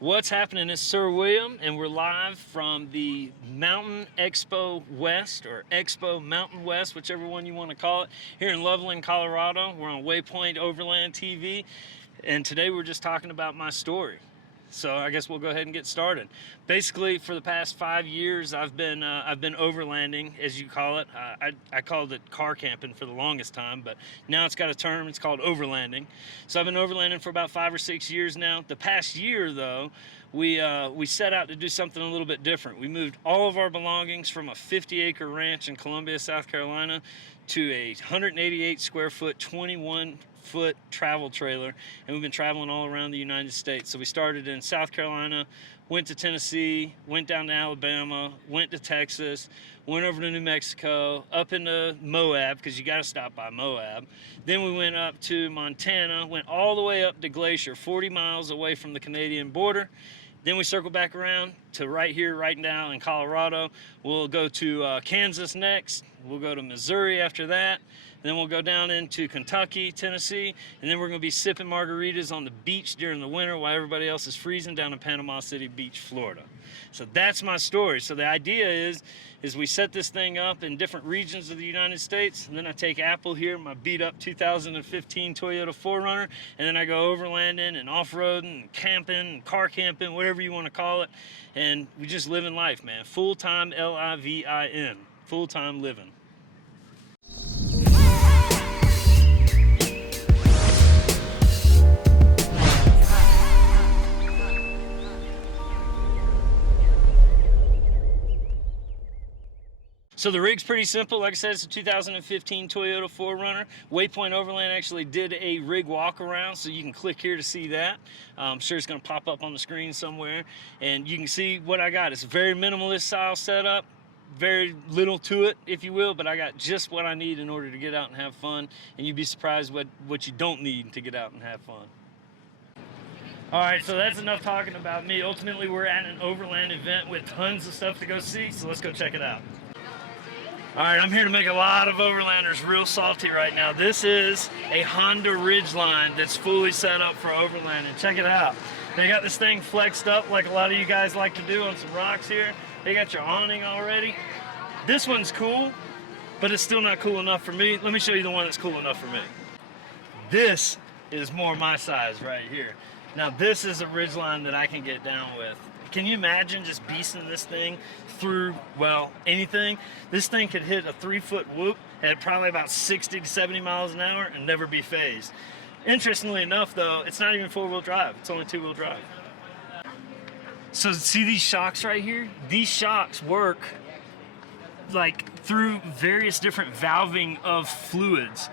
What's happening is Sir William, and we're live from the Mountain Expo West, or Expo Mountain West, whichever one you want to call it, here in Loveland, Colorado. We're on Waypoint Overland TV, and today we're just talking about my story. So I guess we'll go ahead and get started. Basically, for the past 5 years, I've been overlanding, as you call it. I called it car camping for the longest time, but now it's got a term. It's called overlanding. So I've been overlanding for about 5 or 6 years now. The past year, though, we set out to do something a little bit different. We moved all of our belongings from a 50-acre ranch in Columbia, South Carolina, to a 188 square foot, 21-foot travel trailer, and we've been traveling all around the United States. So we started in South Carolina, went to Tennessee, went down to Alabama, went to Texas, went over to New Mexico, up into Moab, because you got to stop by Moab. Then we went up to Montana, went all the way up to Glacier, 40 miles away from the Canadian border. Then we circle back around to right here, right now in Colorado. We'll go to Kansas next. We'll go to Missouri after that. Then we'll go down into Kentucky, Tennessee, and then we're going to be sipping margaritas on the beach during the winter while everybody else is freezing down in Panama City Beach, Florida. So that's my story. So the idea is we set this thing up in different regions of the United States, and then I take Apple here, my beat-up 2015 Toyota 4Runner, and then I go overlanding and off-roading and camping and car camping, whatever you want to call it, and we just living life, man. Full-time L-I-V-I-N, full-time living. So the rig's pretty simple. Like I said, it's a 2015 Toyota 4Runner. Waypoint Overland actually did a rig walk around, so you can click here to see that. I'm sure it's going to pop up on the screen somewhere, and you can see what I got. It's a very minimalist style setup, very little to it, if you will, but I got just what I need in order to get out and have fun, and you'd be surprised what you don't need to get out and have fun. All right, so that's enough talking about me. Ultimately, we're at an overland event with tons of stuff to go see, so let's go check it out. All right, I'm here to make a lot of overlanders real salty right now. This is a Honda Ridgeline that's fully set up for overlanding. Check it out. They got this thing flexed up like a lot of you guys like to do on some rocks here. They got your awning already. This one's cool, but it's still not cool enough for me. Let me show you the one that's cool enough for me. This is more my size right here. Now this is a Ridgeline that I can get down with. Can you imagine just beasting this thing through, well, anything? This thing could hit a 3-foot whoop at probably about 60 to 70 miles an hour and never be phased. Interestingly enough, though, it's not even 4-wheel drive. It's only 2-wheel drive. So see these shocks right here? These shocks work like through various different valving of fluids.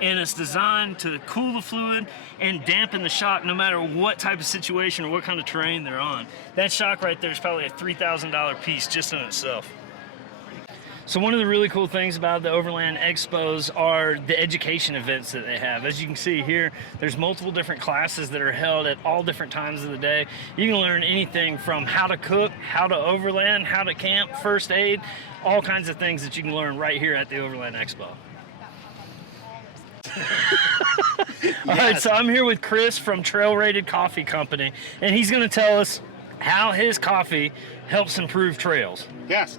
And it's designed to cool the fluid and dampen the shock no matter what type of situation or what kind of terrain they're on. That shock right there is probably a $3,000 piece just in itself. So one of the really cool things about the Overland Expos are the education events that they have. As you can see here, there's multiple different classes that are held at all different times of the day. You can learn anything from how to cook, how to overland, how to camp, first aid, all kinds of things that you can learn right here at the Overland Expo. All right, so I'm here with Chris from Trail Rated Coffee Company, and he's going to tell us how his coffee helps improve trails. Yes.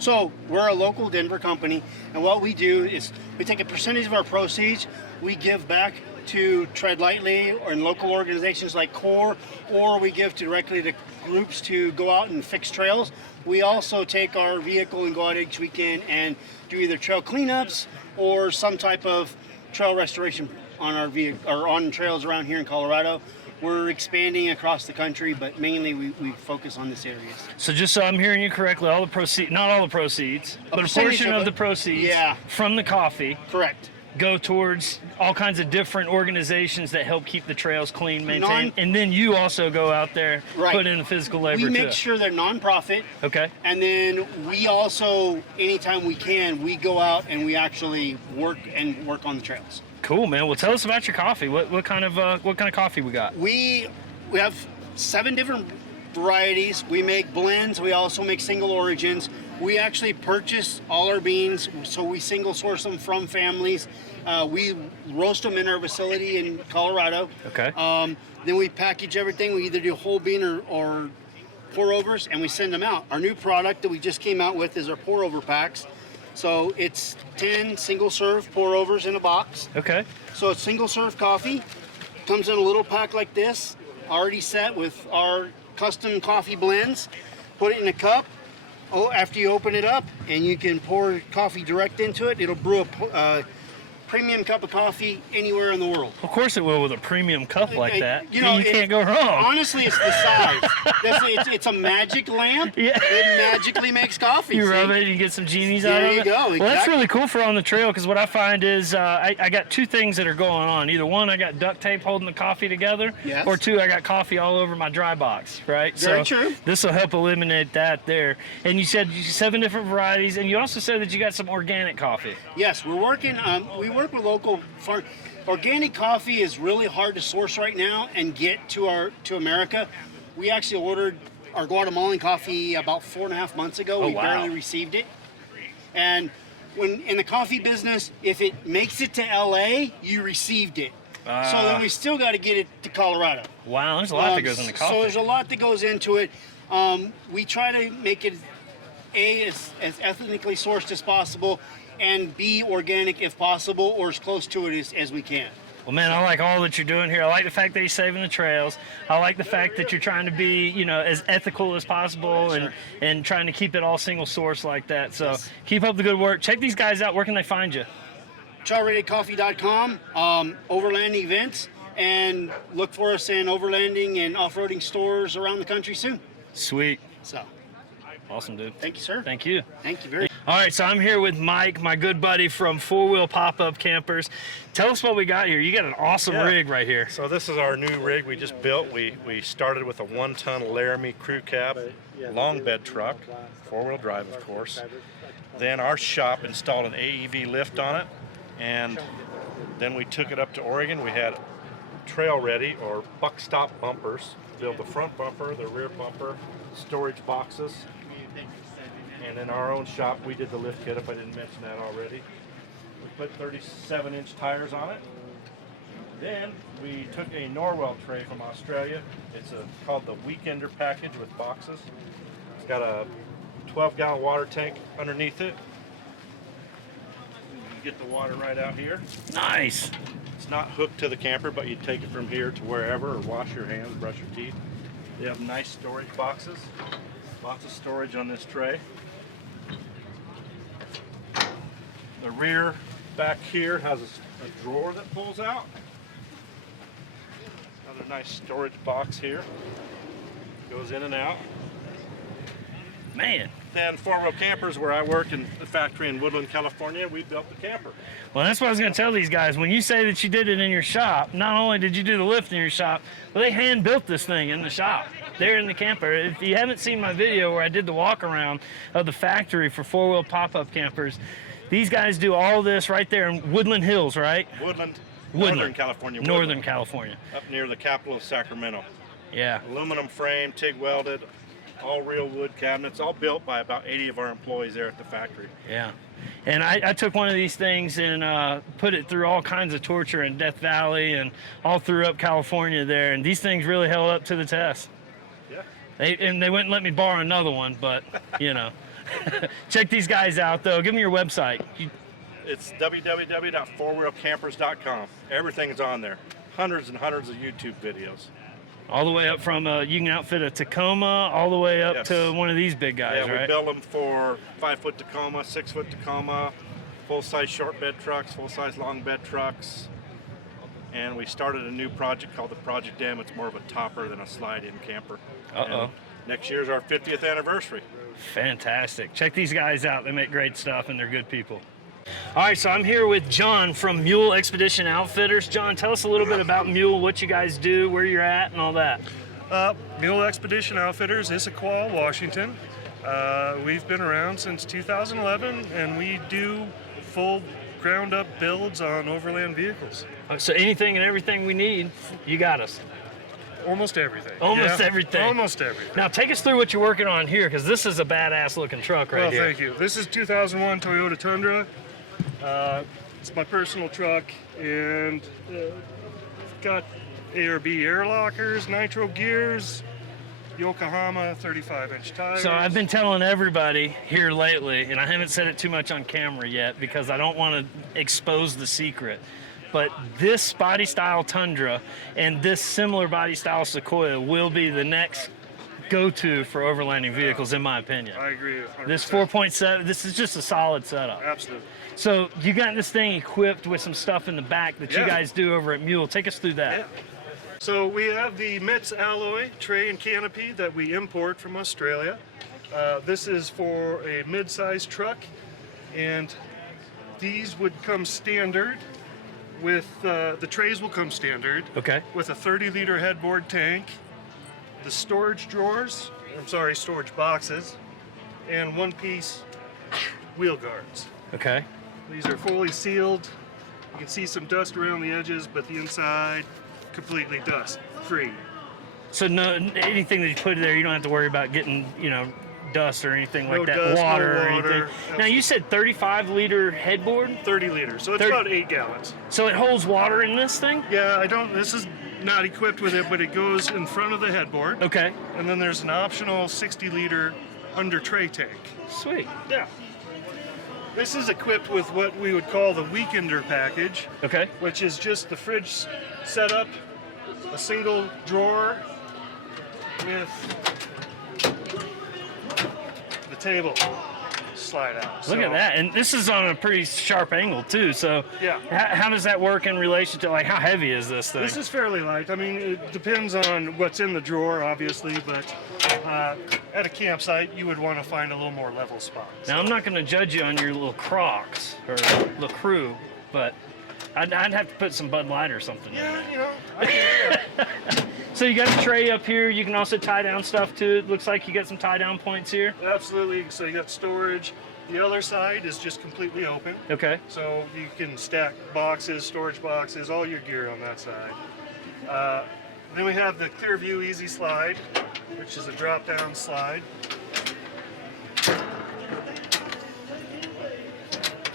So we're a local Denver company, and what we do is we take a percentage of our proceeds, we give back to Tread Lightly or in local organizations like CORE, or we give directly to groups to go out and fix trails. We also take our vehicle and go out each weekend and do either trail cleanups or some type of trail restoration on our vehicle or on trails around here in Colorado. We're expanding across the country, but mainly we focus on this area. So just so I'm hearing you correctly, all the proceeds, not all the proceeds, but a portion of the proceeds from the coffee, correct, go towards all kinds of different organizations that help keep the trails clean, maintained, and then you also go out there, put in the physical labor. We make sure they're nonprofit. Okay. And then we also, anytime we can, we go out and we actually work on the trails. Cool, man. Well, tell us about your coffee. What kind of coffee we got? We have 7 different varieties. We make blends. We also make single origins. We actually purchase all our beans, so we single source them from families. We roast them in our facility in Colorado. Okay. Then we package everything. We either do whole bean or pour overs, and we send them out. Our new product that we just came out with is our pour over packs. So it's 10 single serve pour overs in a box. Okay. So it's single serve coffee. Comes in a little pack like this, already set with our custom coffee blends. Put it in a cup. Oh, after you open it up, and you can pour coffee direct into it. It'll brew a premium cup of coffee anywhere in the world. Of course it will with a premium cup like that. You know, you can't go wrong. Honestly, it's the size. It's a magic lamp. Yeah. It magically makes coffee. You see? rub it, you get some genies There out of you it. go, Well, that's exactly. really cool for on the trail, because what I find is I got two things that are going on. Either one, I got duct tape holding the coffee together, Yes. or two, I got coffee all over my dry box, right? Very so true. This will help eliminate that there. And you said 7 different varieties, and you also said that you got some organic coffee. Yes, we're working. We work with local farm. Organic coffee is really hard to source right now and get to America. We actually ordered our Guatemalan coffee about 4.5 months ago. Oh, we wow. barely received it. And when in the coffee business, if it makes it to LA, you received it. So then we still got to get it to Colorado. Wow, there's a lot that goes into coffee. So there's a lot that goes into it. We try to make it as ethnically sourced as possible, and B, organic if possible, or as close to it as we can. Well, man, I like all that you're doing here. I like the fact that you're saving the trails. I like the fact that you're trying to be, you know, as ethical as possible and trying to keep it all single source like that. So keep up the good work. Check these guys out. Where can they find you? ChartratedCoffee.com, Overland events, and look for us in overlanding and off-roading stores around the country soon. Sweet. So, Awesome, dude. thank you, sir. Thank you. Thank you very much. All right, so I'm here with Mike, my good buddy from 4-Wheel Pop-Up Campers. Tell us what we got here. You got an awesome rig right here. So this is our new rig we just built. We started with a 1-ton Laramie crew cab, long bed truck, 4-wheel drive, of course. Then our shop installed an AEV lift on it, and then we took it up to Oregon. We had trail ready or buck stop bumpers. Built the front bumper, the rear bumper, storage boxes. And in our own shop, we did the lift kit, if I didn't mention that already. We put 37-inch tires on it. Then we took a Norwell tray from Australia. It's called the Weekender package with boxes. It's got a 12-gallon water tank underneath it. You can get the water right out here. Nice. It's not hooked to the camper, but you take it from here to wherever, or wash your hands, brush your teeth. They have nice storage boxes. Lots of storage on this tray. The rear back here has a drawer that pulls out. Another nice storage box here. Goes in and out. Man. Then 4-Wheel Campers, where I work in the factory in Woodland, California, we built the camper. Well, that's what I was going to tell these guys. When you say that you did it in your shop, not only did you do the lift in your shop, but they hand-built this thing in the shop. There in the camper. If you haven't seen my video where I did the walk around of the factory for 4-Wheel Pop-Up Campers, these guys do all this right there in Woodland Hills, right? Woodland. Northern California. Northern California. Up near the capital of Sacramento. Yeah. Aluminum frame, TIG welded, all real wood cabinets, all built by about 80 of our employees there at the factory. Yeah. And I took one of these things and put it through all kinds of torture in Death Valley and all through up California there. And these things really held up to the test. Yeah. They wouldn't let me borrow another one, but, you know. Check these guys out, though. Give me your website. It's www.4wheelcampers.com. Everything's on there. Hundreds and hundreds of YouTube videos. All the way up from, you can outfit a Tacoma, all the way up to one of these big guys, yeah, right? we build them for 5-foot Tacoma, 6-foot Tacoma, full-size short bed trucks, full-size long bed trucks. And we started a new project called the Project M. It's more of a topper than a slide-in camper. Uh-oh. And next year's our 50th anniversary. Fantastic. Check these guys out. They make great stuff, and they're good people. All right, so I'm here with John from Mule Expedition Outfitters. John, tell us a little bit about Mule, what you guys do, where you're at, and all that. Mule Expedition Outfitters, Issaquah, Washington. We've been around since 2011, and we do full ground-up builds on overland vehicles. So anything and everything we need, you got us. Almost everything. Almost Yeah, everything. Almost everything. Now take us through what you're working on here, because this is a badass looking truck right Well, here. thank you. This is 2001 Toyota Tundra. It's my personal truck, and it's got A or B air lockers, nitro gears, Yokohama 35-inch tires. So I've been telling everybody here lately, and I haven't said it too much on camera yet because I don't want to expose the secret, but this body style Tundra and this similar body style Sequoia will be the next go-to for overlanding vehicles, in my opinion. I agree. 100%. This 4.7, this is just a solid setup. Absolutely. So you got this thing equipped with some stuff in the back that you Yeah. guys do over at Mule. Take us through that. Yeah. So we have the MITS alloy tray and canopy that we import from Australia. This is for a mid-sized truck, and these would come standard with, the trays will come standard Okay. with a 30-liter headboard tank, the storage drawers, storage boxes, and one-piece wheel guards. Okay. These are fully sealed. You can see some dust around the edges, but the inside completely dust free. So no, anything that you put there, you don't have to worry about getting, dust or anything like No that, dust, no water or water. anything. Now Absolutely. you said 35-liter headboard, 30 liters, so it's 30 about 8 gallons. so it holds water in this thing? Yeah, this is not equipped with it, but it goes in front of the headboard. Okay. And then there's an optional 60-liter under tray tank. Sweet. Yeah. This is equipped with what we would call the weekender package, Okay. which is just the fridge setup, a single drawer with the table slide out. Look at that. And this is on a pretty sharp angle too. So Yeah. how does that work in relation to, like, how heavy is this thing? This is fairly light. I mean, it depends on what's in the drawer, obviously, but at a campsite, you would want to find a little more level spot. Now I'm not going to judge you on your little Crocs or LaCroix, but I'd have to put some Bud Light or something in there. Yeah, I hear ya. So you got a tray up here. You can also tie down stuff to it. Looks like you got some tie down points here. Absolutely. So you got storage. The other side is just completely open. Okay. So you can stack boxes, storage boxes, all your gear on that side. Then we have the Clearview Easy Slide, which is a drop-down slide.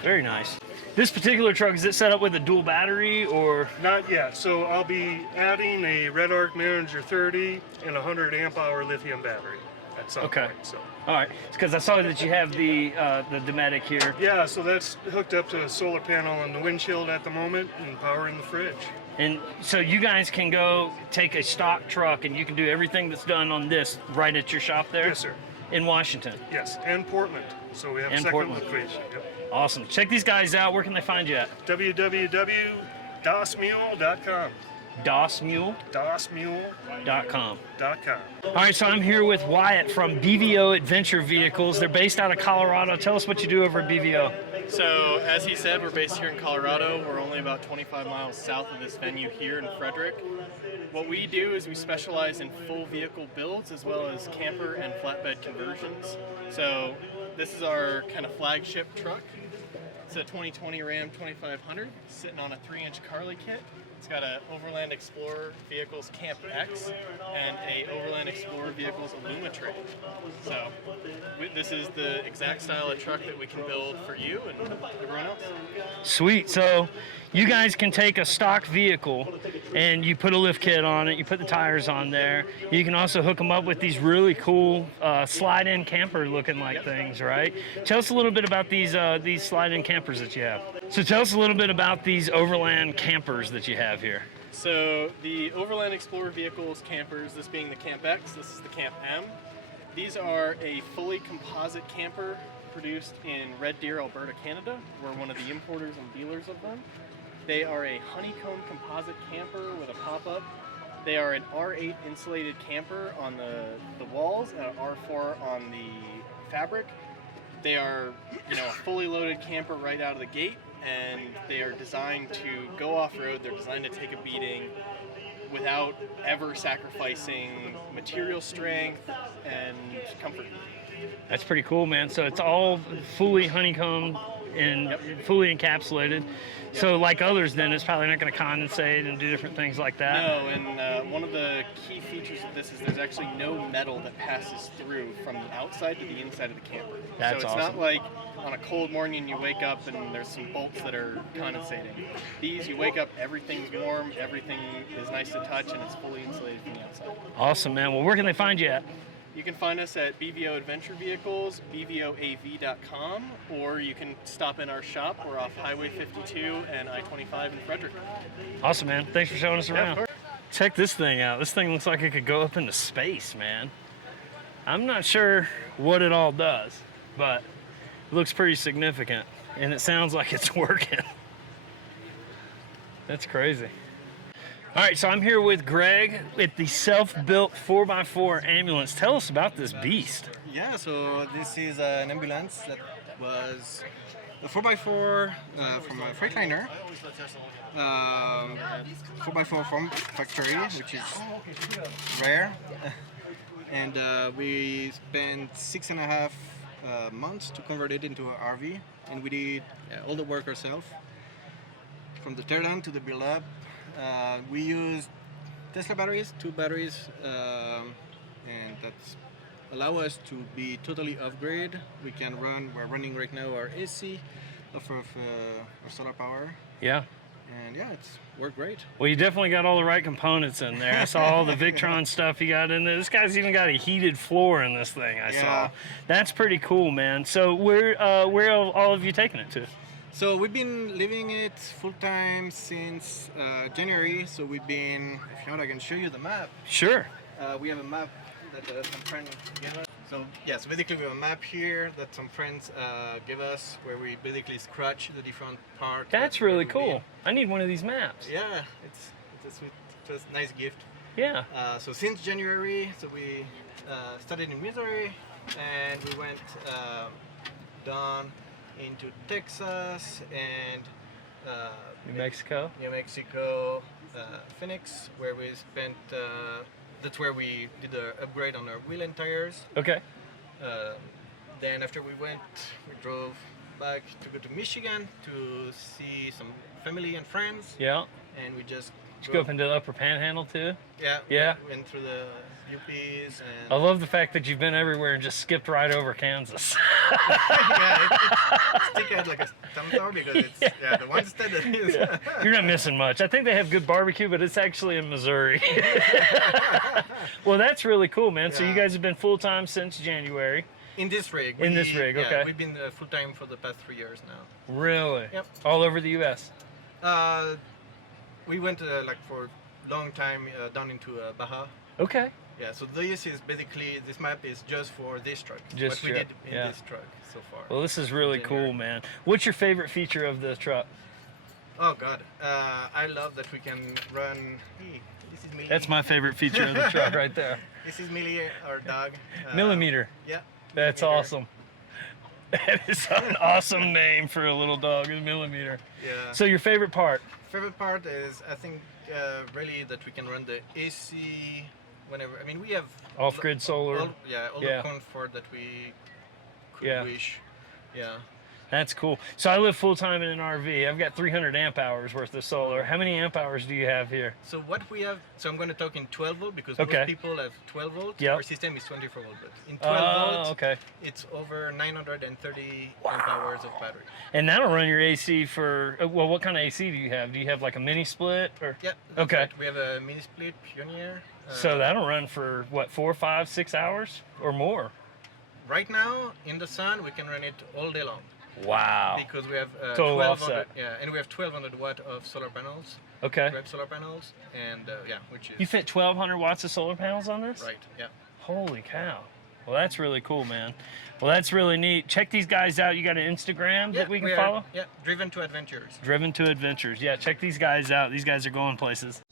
Very nice. This particular truck, is it set up with a dual battery or? Not yet. So I'll be adding a Red Arc Manager 30 and a 100 amp hour lithium battery at some Okay. point. So All right, because I saw that you have the Dometic here. yeah, so that's hooked up to a solar panel on the windshield at the moment and powering the fridge. And so you guys can go take a stock truck and you can do everything that's done on this right at your shop there? Yes, sir. In Washington. Yes, and Portland. So we have And second Portland. location. Yep. Awesome. Check these guys out. Where can they find you at? www.dasmule.com. DOSMule.com. DasMule.com. All right, so I'm here with Wyatt from BVO Adventure Vehicles. They're based out of Colorado. Tell us what you do over at BVO. So, as he said, we're based here in Colorado. We're only about 25 miles south of this venue here in Frederick. What we do is we specialize in full vehicle builds as well as camper and flatbed conversions. So, this is our kind of flagship truck. It's a 2020 Ram 2500 sitting on a 3-inch Carly kit. It's got a Overland Explorer Vehicles Camp X and a Overland Explorer Vehicles Illuma tray. So this is the exact style of truck that we can build for you and everyone else. Sweet. So you guys can take a stock vehicle and you put a lift kit on it, you put the tires on there. You can also hook them up with these really cool slide-in camper looking like things, right? Tell us a little bit about these slide-in campers that you have. So tell us a little bit about these Overland campers that you have here. So the Overland Explorer Vehicles campers, this being the Camp X, this is the Camp M. These are a fully composite camper produced in Red Deer, Alberta, Canada. We're one of the importers and dealers of them. They are a honeycomb composite camper with a pop-up. They are an R8 insulated camper on the walls and an R4 on the fabric. They are, a fully loaded camper right out of the gate, and they are designed to go off-road. They're designed to take a beating without ever sacrificing material strength and comfort. That's pretty cool, man. So it's all fully honeycomb and fully encapsulated. So like others, then it's probably not going to condensate and do different things like that. No, and one of the key features of this is there's actually no metal that passes through from the outside to the inside of the camper. That's so it's awesome. not like on a cold morning you wake up and there's some bolts that are condensating. These, you wake up, everything's warm, everything is nice to touch, and it's fully insulated from the outside. Awesome, man. Well, where can they find you at? You can find us at BVO Adventure Vehicles, bvoav.com, or you can stop in our shop. We're off Highway 52 and I-25 in Frederick. Awesome, man. Thanks for showing us Yeah, around. of course. Check this thing out. This thing looks like it could go up into space, man. I'm not sure what it all does, but it looks pretty significant, and it sounds like it's working. That's crazy. All right, so I'm here with Greg at the self-built 4x4 ambulance. Tell us about this beast. Yeah, so this is an ambulance that was a 4x4 from a Freightliner, 4x4 from factory, which is rare. And we spent 6.5 months to convert it into an RV, and we did all the work ourselves, from the teardown to the build-up. We used Tesla batteries, 2 batteries, and that's allow us to be totally off-grid. We can run, we're running right now our AC off of our solar power, Yeah. and yeah, it's worked great. Well, you definitely got all the right components in there. I saw all the Victron stuff you got in there. This guy's even got a heated floor in this thing, I saw. That's pretty cool, man. So where all of you taking it to? So we've been living it full-time since January, so we've been, if you want I can show you the map. Sure. We have a map that some friends gave us. So yeah, so basically we have a map here that some friends give us, where we basically scratch the different parts. That's really cool. I need one of these maps. Yeah, it's a sweet, it's a nice gift. Yeah. So since January, so we started in Missouri, and we went down into Texas and New Mexico. New Mexico, Phoenix, where we spent. That's where we did the upgrade on our wheel and tires. Okay. Then after we drove back to go to Michigan to see some family and friends. Yeah. And we just Did you go up into the upper panhandle too? Yeah. Yeah. Went through the UPs and I love the fact that you've been everywhere and just skipped right over Kansas. yeah, it's stick out like a thumb because it's the one state that is. You're not missing much. I think they have good barbecue, but it's actually in Missouri. Well, that's really cool, man. So you guys have been full-time since January. In this rig. In this rig, okay. Yeah, we've been full-time for the past 3 years now. Really? Yep. All over the U.S.? We went like for a long time down into Baja. Okay. Yeah, so this is basically, this map is just for this truck. Just what we did in this truck so far. Well, this is really cool, man. What's your favorite feature of the truck? Oh God, I love that we can run. Hey, this is Millie. That's my favorite feature of the truck right there. This is Millie, our dog. Millimeter. Yeah. That's Millimeter. awesome. That is an awesome name for a little dog, a Millimeter. Yeah. So your favorite part? Favorite part is, I think, really that we can run the AC whenever. I mean, we have Off-grid solar. all the comfort that we could wish. Yeah. That's cool. So I live full-time in an RV. I've got 300 amp hours worth of solar. How many amp hours do you have here? So what we have, so I'm going to talk in 12 volt because Okay. most people have 12 volt. Yep. Our system is 24 volt, but in 12 volt, okay. it's over 930 amp hours of battery. And that'll run your AC for, well, what kind of AC do you have? Do you have like a mini split? Or? Yeah. Okay. Right. We have a mini split Pioneer. So that'll run for what, 4, 5, 6 hours or more? Right now, in the sun, we can run it all day long. Wow. Because we have Total 1200, offset. and we have 1200 watt of solar panels. Okay. Web solar panels, and which is You fit 1,200 watts of solar panels on this? right. Yeah. Holy cow. Well, that's really cool, man. Well, that's really neat. Check these guys out. You got an Instagram that we can follow? Yeah, Driven to Adventures. Driven to Adventures. Yeah, check these guys out. These guys are going places.